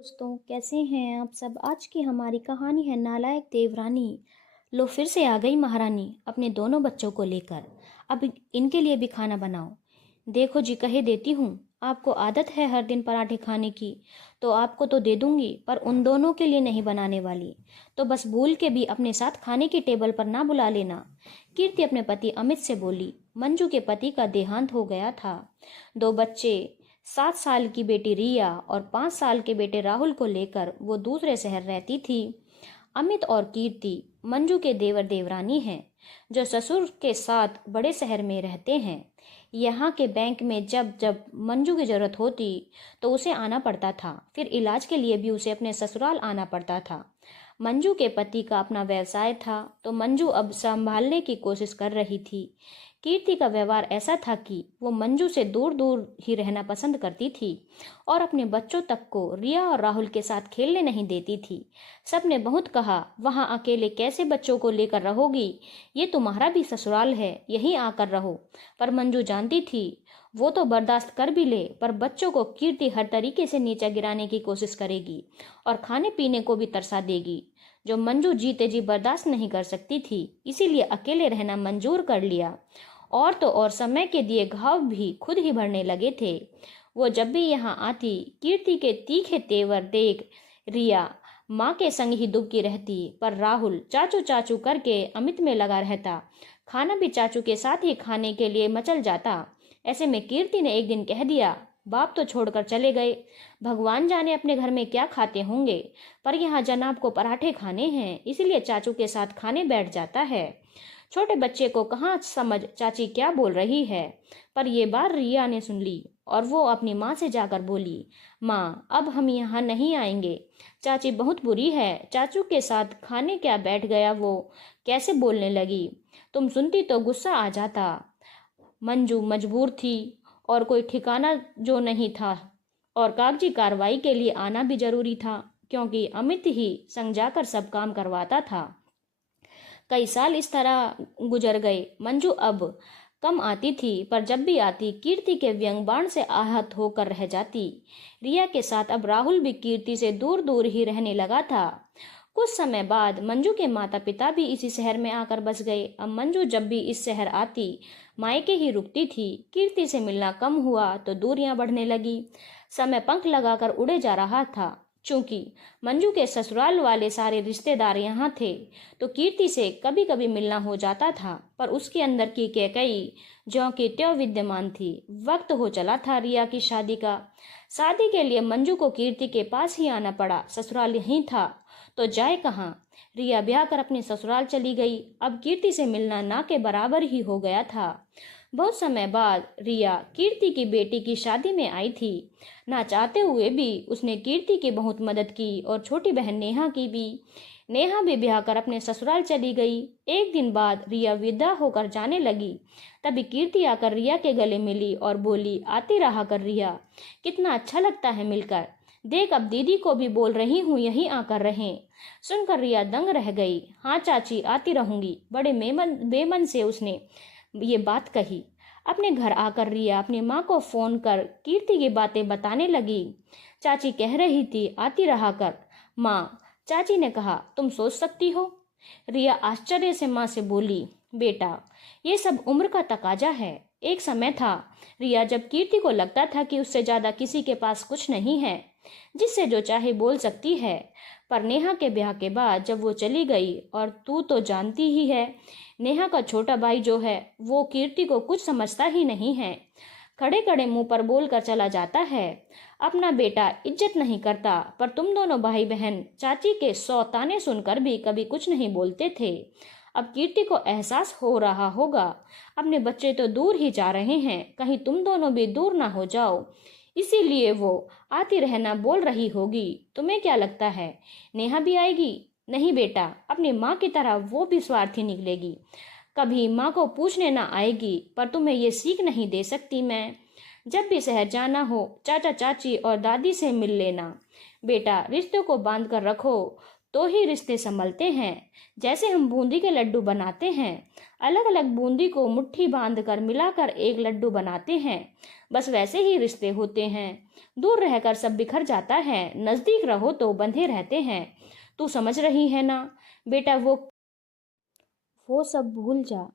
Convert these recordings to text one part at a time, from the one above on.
दोस्तों, कैसे हैं आप सब। आज की हमारी कहानी है नालायक देवरानी। लो, फिर से आ गई महारानी अपने दोनों बच्चों को लेकर। अब इनके लिए भी खाना बनाओ। देखो जी, कहे देती हूँ, आपको आदत है हर दिन पराठे खाने की, तो आपको तो दे दूंगी, पर उन दोनों के लिए नहीं बनाने वाली। तो बस भूल के भी अपने साथ खाने की टेबल पर ना बुला लेना। कीर्ति अपने पति अमित से बोली। मंजू के पति का देहांत हो गया था। दो बच्चे, 7 साल की बेटी रिया और 5 साल के बेटे राहुल को लेकर वो दूसरे शहर रहती थी। अमित और कीर्ति मंजू के देवर देवरानी हैं, जो ससुर के साथ बड़े शहर में रहते हैं। यहाँ के बैंक में जब जब मंजू की जरूरत होती तो उसे आना पड़ता था, फिर इलाज के लिए भी उसे अपने ससुराल आना पड़ता था। मंजू के पति का अपना व्यवसाय था, तो मंजू अब संभालने की कोशिश कर रही थी। कीर्ति का व्यवहार ऐसा था कि वो मंजू से दूर दूर ही रहना पसंद करती थी और अपने बच्चों तक को रिया और राहुल के साथ खेलने नहीं देती थी। सबने बहुत कहा, वहां अकेले कैसे बच्चों को लेकर रहोगी, ये तुम्हारा भी ससुराल है, यहीं आकर रहो। पर मंजू जानती थी वो तो बर्दाश्त कर भी ले, पर बच्चों को कीर्ति हर तरीके से नीचा गिराने की कोशिश करेगी और खाने पीने को भी तरसा देगी, जो मंजू जीते जी बर्दाश्त नहीं कर सकती थी। इसीलिए अकेले रहना मंजूर कर लिया। और तो और समय के दिए घाव भी खुद ही भरने लगे थे। वो जब भी यहाँ आती, कीर्ति के तीखे तेवर देख रिया माँ के संग ही दुबकी रहती, पर राहुल चाचू चाचू करके अमित में लगा रहता। खाना भी चाचू के साथ ही खाने के लिए मचल जाता। ऐसे में कीर्ति ने एक दिन कह दिया, बाप तो छोड़कर चले गए, भगवान जाने अपने घर में क्या खाते होंगे, पर यहाँ जनाब को पराठे खाने हैं, इसीलिए चाचू के साथ खाने बैठ जाता है। छोटे बच्चे को कहाँ समझ चाची क्या बोल रही है, पर ये बात रिया ने सुन ली और वो अपनी माँ से जाकर बोली, माँ अब हम यहाँ नहीं आएंगे, चाची बहुत बुरी है, चाचू के साथ खाने क्या बैठ गया, वो कैसे बोलने लगी, तुम सुनती तो गुस्सा आ जाता। मंजू मजबूर थी और कोई ठिकाना जो नहीं था, और कागजी कार्रवाई के लिए आना भी जरूरी था, क्योंकि अमित ही संग जाकर सब काम करवाता था। कई साल इस तरह गुजर गए। मंजू अब कम आती थी, पर जब भी आती कीर्ति के व्यंग बाण से आहत होकर रह जाती। रिया के साथ अब राहुल भी कीर्ति से दूर दूर ही रहने लगा था। कुछ समय बाद मंजू के माता पिता भी इसी शहर में आकर बस गए। अब मंजू जब भी इस शहर आती, मायके ही रुकती थी। कीर्ति से मिलना कम हुआ तो दूरियां बढ़ने लगी। समय पंख लगाकर उड़े जा रहा था। चूंकि मंजू के ससुराल वाले सारे रिश्तेदार यहाँ थे, तो कीर्ति से कभी कभी मिलना हो जाता था, पर उसके अंदर की कैकई ज्यों की त्यों विद्यमान थी। वक्त हो चला था रिया की शादी का। शादी के लिए मंजू को कीर्ति के पास ही आना पड़ा। ससुराल यहीं था तो जाए कहाँ। रिया ब्याह कर अपने ससुराल चली गई। अब कीर्ति से मिलना ना के बराबर ही हो गया था। बहुत समय बाद रिया कीर्ति की बेटी की शादी में आई थी। ना चाहते हुए भी उसने कीर्ति की बहुत मदद की और छोटी बहन नेहा की भी। नेहा भी ब्याह कर अपने ससुराल चली गई। एक दिन बाद रिया विदा होकर जाने लगी, तभी कीर्ति आकर रिया के गले मिली और बोली, आती रहा कर रिया, कितना अच्छा लगता है मिलकर। देख अब दीदी को भी बोल रही हूँ यहीं आकर रहें। सुनकर रिया दंग रह गई। हाँ चाची, आती रहूंगी। बड़े बेमन से उसने ये बात कही। अपने घर आकर रिया अपनी माँ को फोन कर कीर्ति की बातें बताने लगी। चाची कह रही थी, आती रहा कर। माँ, चाची ने कहा, तुम सोच सकती हो। रिया आश्चर्य से माँ से बोली, बेटा ये सब उम्र का तकाजा है। एक समय था रिया जब कीर्ति को लगता था कि उससे ज्यादा किसी के पास कुछ नहीं है, जिससे जो चाहे बोल सकती है। पर नेहा के ब्याह के बाद जब वो चली गई, और तू तो जानती ही है, नेहा का छोटा भाई जो है वो कीर्ति को कुछ समझता ही नहीं है। खड़े खड़े मुंह पर बोल कर चला जाता है। अपना बेटा इज्जत नहीं करता, पर तुम दोनों भाई बहन चाची के 100 ताने सुनकर भी कभी कुछ नहीं बोलते थे। अब कीर्ति को एहसास हो रहा होगा, अपने बच्चे तो दूर ही जा रहे हैं, कहीं तुम दोनों भी दूर ना हो जाओ, इसीलिए वो आती रहना बोल रही होगी। तुम्हें क्या लगता है नेहा भी आएगी? नहीं बेटा, अपनी माँ की तरह वो भी स्वार्थी निकलेगी, कभी माँ को पूछने ना आएगी। पर तुम्हें ये सीख नहीं दे सकती मैं। जब भी शहर जाना हो, चाचा चाची और दादी से मिल लेना। बेटा रिश्तों को बांध कर रखो, तो ही रिश्ते संभलते हैं। जैसे हम बूंदी के लड्डू बनाते हैं, अलग अलग बूंदी को मुट्ठी बांध कर मिलाकर एक लड्डू बनाते हैं, बस वैसे ही रिश्ते होते हैं। दूर रहकर सब बिखर जाता है, नजदीक रहो तो बंधे रहते हैं। तू समझ रही है ना बेटा? वो सब भूल जा।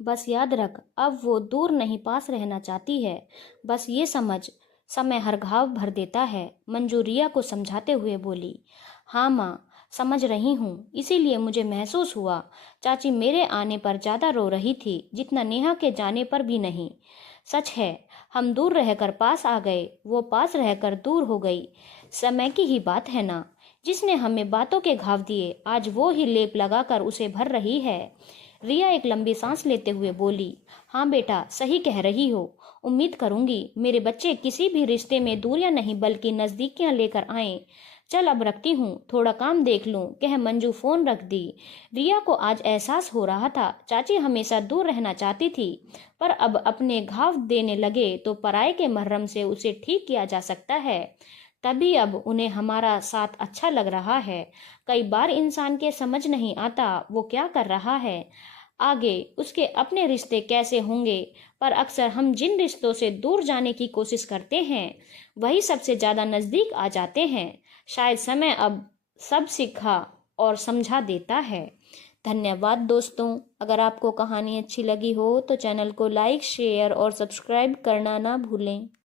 बस याद रख, अब वो दूर नहीं, पास रहना चाहती है। बस ये समझ, समय हर घाव भर देता है। मंजू रिया को समझाते हुए बोली। हाँ माँ, समझ रही हूँ। इसीलिए मुझे महसूस हुआ चाची मेरे आने पर ज़्यादा रो रही थी, जितना नेहा के जाने पर भी नहीं। सच है, हम दूर रहकर पास आ गए, वो पास रहकर दूर हो गई। समय की ही बात है ना। जिसने हमें बातों के घाव दिए, आज वो ही लेप लगाकर उसे भर रही है। रिया एक लंबी सांस लेते हुए बोली। हाँ बेटा, सही कह रही हो। उम्मीद करूंगी मेरे बच्चे किसी भी रिश्ते में दूरियां नहीं बल्कि नजदीकियां लेकर आएं। चल अब रखती हूँ, थोड़ा काम देख लूं, कह मंजू फोन रख दी। रिया को आज एहसास हो रहा था, चाची हमेशा दूर रहना चाहती थी, पर अब अपने घाव देने लगे तो पराये के मरहम से उसे ठीक किया जा सकता है। तभी अब उन्हें हमारा साथ अच्छा लग रहा है। कई बार इंसान के समझ नहीं आता वो क्या कर रहा है, आगे उसके अपने रिश्ते कैसे होंगे, पर अक्सर हम जिन रिश्तों से दूर जाने की कोशिश करते हैं वही सबसे ज़्यादा नज़दीक आ जाते हैं। शायद समय अब सब सिखा और समझा देता है। धन्यवाद दोस्तों। अगर आपको कहानी अच्छी लगी हो तो चैनल को लाइक, शेयर और सब्सक्राइब करना ना भूलें।